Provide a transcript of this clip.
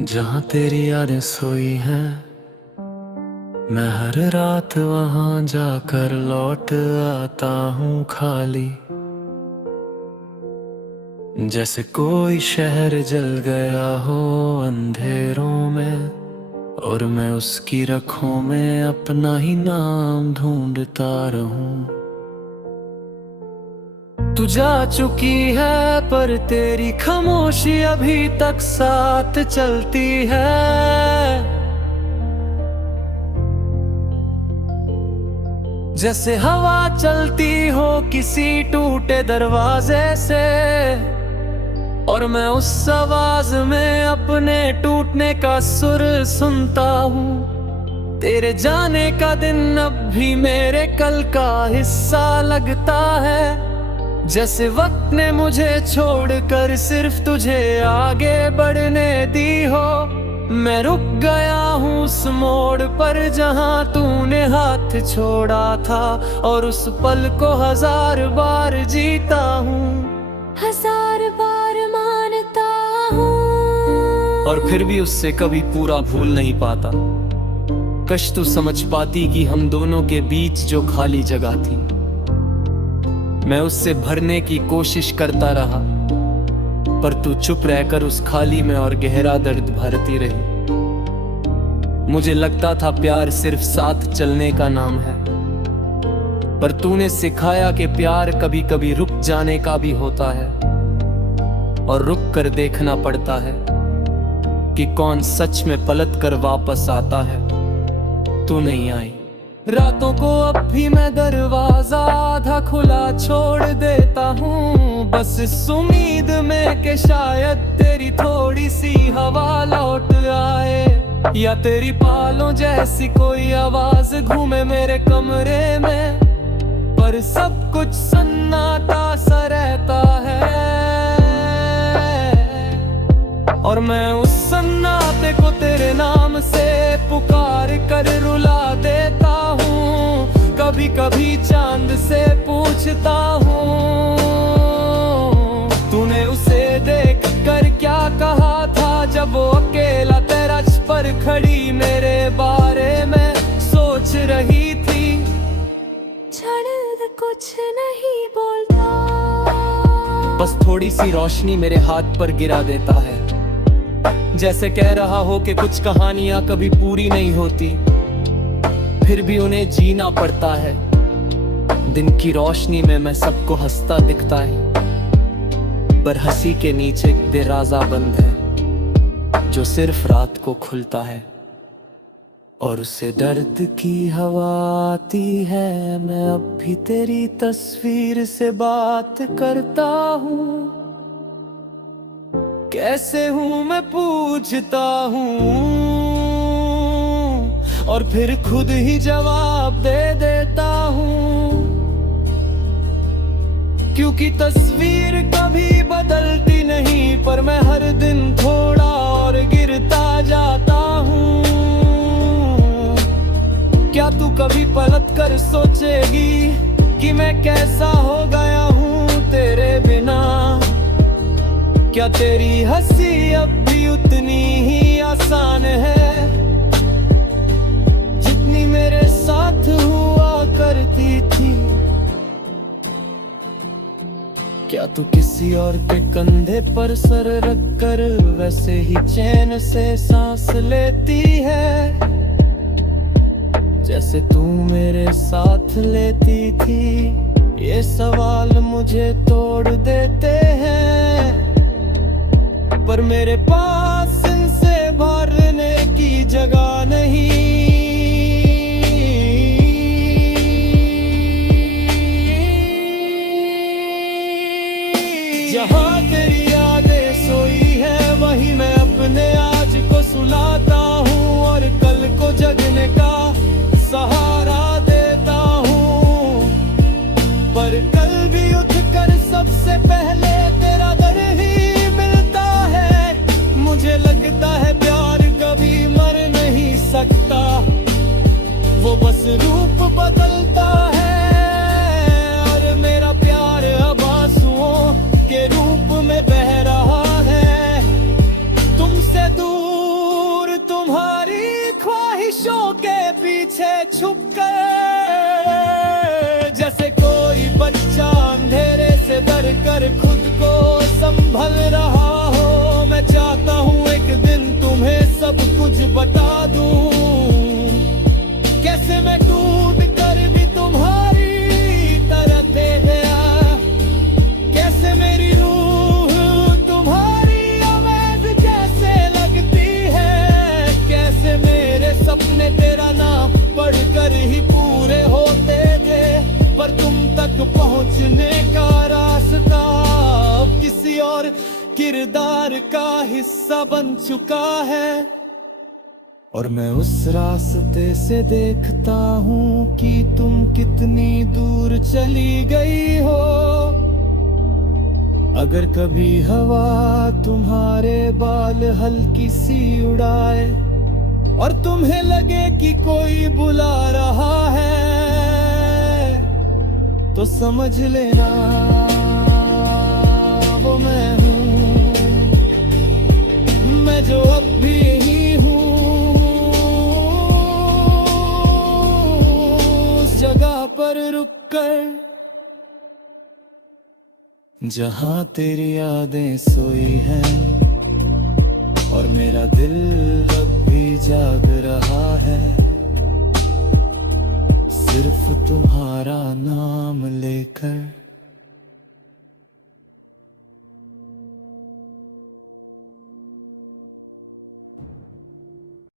जहाँ तेरी यादें सोई हैं, मैं हर रात वहाँ जाकर लौट आता हूँ खाली। जैसे कोई शहर जल गया हो अंधेरों में, और मैं उसकी रखों में अपना ही नाम ढूंढता रहूं। तू जा चुकी है पर तेरी खामोशी अभी तक साथ चलती है। जैसे हवा चलती हो किसी टूटे दरवाजे से, और मैं उस आवाज में अपने टूटने का सुर सुनता हूँ। तेरे जाने का दिन अब भी मेरे कल का हिस्सा लगता है। जैसे वक्त ने मुझे छोड़कर सिर्फ तुझे आगे बढ़ने दी हो। मैं रुक गया हूँ उस मोड़ पर जहाँ तूने हाथ छोड़ा था, और उस पल को 1000 बार जीता हूँ, 1000 बार मानता हूँ। और फिर भी उससे कभी पूरा भूल नहीं पाता। कश तू समझ पाती कि हम दोनों के बीच जो खाली जगह थी, मैं उससे भरने की कोशिश करता रहा, पर तू चुप रहकर उस खाली में और गहरा दर्द भरती रही। मुझे लगता था प्यार सिर्फ साथ चलने का नाम है, पर तूने सिखाया कि प्यार कभी कभी रुक जाने का भी होता है, और रुक कर देखना पड़ता है कि कौन सच में पलट कर वापस आता है। तू नहीं आई। रातों को अब भी मैं दरवाजा आधा खुला छोड़ देता हूँ, बस इस उम्मीद में कि शायद तेरी थोड़ी सी हवा लौट आए, या तेरी पालों जैसी कोई आवाज घूमे मेरे कमरे में। पर सब कुछ सन्नाटा सा रहता है, और मैं उस सन्नाटे को तेरे नाम से पुकार कर रुला देता हूँ। कभी कभी चांद से पूछता हूँ, तूने उसे देख कर क्या कहा था, जब वो अकेला तेरछ पर खड़ी मेरे बारे में सोच रही थी। छड़ कुछ नहीं बोलता, बस थोड़ी सी रोशनी मेरे हाथ पर गिरा देता है, जैसे कह रहा हो कि कुछ कहानियां कभी पूरी नहीं होती, फिर भी उन्हें जीना पड़ता है। दिन की रोशनी में मैं सबको हंसता दिखता है, पर हंसी के नीचे एक दरवाजा बंद है जो सिर्फ रात को खुलता है, और उससे दर्द की हवा आती है। मैं अब भी तेरी तस्वीर से बात करता हूँ, कैसे हूँ मैं पूछता हूँ, और फिर खुद ही जवाब दे देता हूँ। क्योंकि तस्वीर कभी बदलती नहीं, पर मैं हर दिन थोड़ा और गिरता जाता हूँ। क्या तू कभी पलट कर सोचेगी कि मैं कैसा हो गया हूँ तेरे बिना? क्या तेरी हंसी अब भी उतनी ही आसान है जितनी मेरे साथ हुआ करती थी? क्या तू किसी और के कंधे पर सर रख कर वैसे ही चैन से सांस लेती है, जैसे तू मेरे साथ लेती थी? ये सवाल मुझे तोड़ देते हैं, पर मेरे पास इनसे भरने की जगह नहीं। जहाँ तेरी यादें सोई है वहीं मैं अपने आज को सुलाता हूँ, और कल को जगने का सहारा देता हूँ। पर कल भी उठकर सबसे पहले तेरा दर ही मिलता है। मुझे लगता है प्यार कभी मर नहीं सकता, वो बस रूप बदलता है, और मेरा प्यार अब आंसुओं के रूप में बह रहा है तुमसे दूर। बता दूं कैसे मैं टूट कर भी तुम्हारी तरह दे गया, कैसे मेरी रूह तुम्हारी आवाज जैसे लगती है, कैसे मेरे सपने तेरा नाम पढ़कर ही पूरे होते थे, पर तुम तक पहुंचने का रास्ता किसी और किरदार का हिस्सा बन चुका है। और मैं उस रास्ते से देखता हूँ कि तुम कितनी दूर चली गई हो। अगर कभी हवा तुम्हारे बाल हल्की सी उड़ाए और तुम्हें लगे कि कोई बुला रहा है, तो समझ लेना वो मैं हूँ, मैं जो अब भी यही हूँ, उस जगह पर रुक कर जहाँ तेरी यादें सोई हैं, और मेरा दिल अब भी जाग रहा है, सिर्फ तुम्हारा